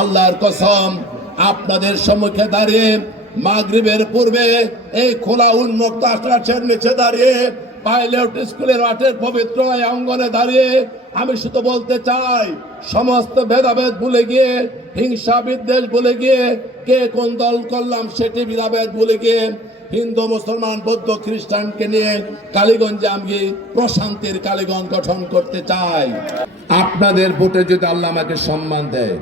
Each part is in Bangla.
আল্লাহর কসম, আপনাদের সম্মুখে দাঁড়িয়ে মাগরিবের পূর্বে এই খোলা উন্মুক্ত আকাশের নিচে দাঁড়িয়ে পাইলট স্কুলের মাঠের পবিত্র অঙ্গনে দাঁড়িয়ে আমি শুধু বলতে চাই, সমস্ত ভেদাভেদ ভুলে গিয়ে, হিংসা বিদ্বেষ ভুলে গিয়ে, কে কোন দল করলাম সেটি ভেদাভেদ ভুলে গিয়ে, হিন্দু, মুসলমান, বৌদ্ধ, খ্রিস্টানকে নিয়ে কালীগঞ্জে আমি প্রশান্তির কালীগঞ্জ গঠন করতে চাই। আপনাদের ভোটে যদি আল্লাহ আমাকে সম্মান দেয়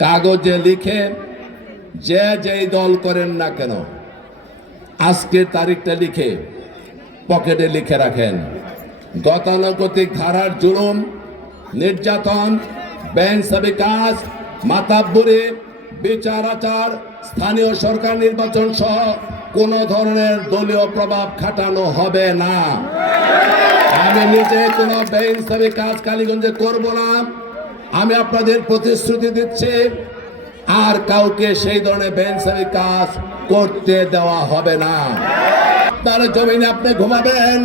কাগজে লিখে যে যেই দল করেন না কেন আজকের তারিখটা লিখে পকেটে লিখে রাখেন। গতানুগতিক ধারার জুলুম, নির্যাতন বেঞ্চাবি কাজ মাতাব্বুরি বিচার আচার, স্থানীয় সরকার নির্বাচন সহ কোনো ধরনের দলীয় প্রভাব খাটানো হবে না। আমি নিজে কোনো বেইনসাবি কাজ কালীগঞ্জে করব না। আমি আপনাদের প্রতিশ্রুতি দিচ্ছি, আর কাউকে সেই ধরনের বেইনসাবি কাজ করতে দেওয়া হবে না। আপনার জমিনে আপনি ঘুমাবেন,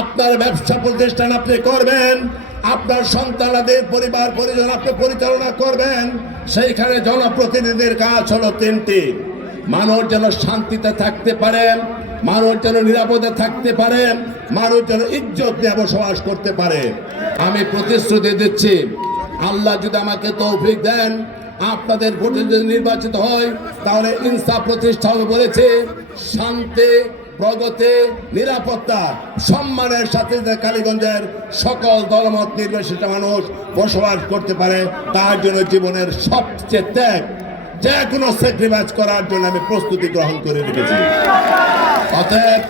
আপনার ব্যবসা প্রতিষ্ঠান আপনি করবেন, আপনার সন্তানাদের পরিবার, পরিজন আপনি পরিচালনা করবেন, সেইখানে জনপ্রতিনিধির কাজ হলো তিনটি। মানুষ যেন শান্তিতে থাকতে পারেন মানুষ যেন নিরাপদে থাকতে পারেন মানুষ যেন ইজ্জত নিয়ে বসবাস করতে পারে। আমি প্রতিশ্রুতি দিচ্ছি আল্লাহ যদি আমাকে তৌফিক দেন, আপনাদের ভোটে যদি নির্বাচিত হয়, তাহলে ইনসাফ প্রতিষ্ঠা বলেছে, শান্তি, প্রগতি, নিরাপত্তা, সম্মানের সাথে কালীগঞ্জের সকল দলমত নির্বাচিত মানুষ বসবাস করতে পারে, তার জন্য জীবনের সবচেয়ে ত্যাগ যে কোনো স্যাক্রিফাইস করার জন্য আমি প্রস্তুতি গ্রহণ করে রেখেছি। অতএব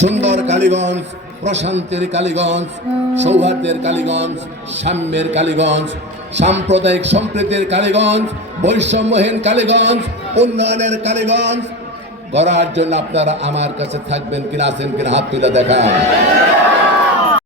সুন্দর কালীগঞ্জ, প্রশান্তের কালীগঞ্জ, সৌহার্দ্যের কালীগঞ্জ, সাম্যের কালীগঞ্জ সাম্প্রদায়িক সম্প্রীতির কালীগঞ্জ, বৈষম্যহীন কালীগঞ্জ, উন্নয়নের কালীগঞ্জ। করার জন্য আপনারা আমার কাছে থাকবেন কিনা, আছেন কিনা, হাত তুলে দেখান।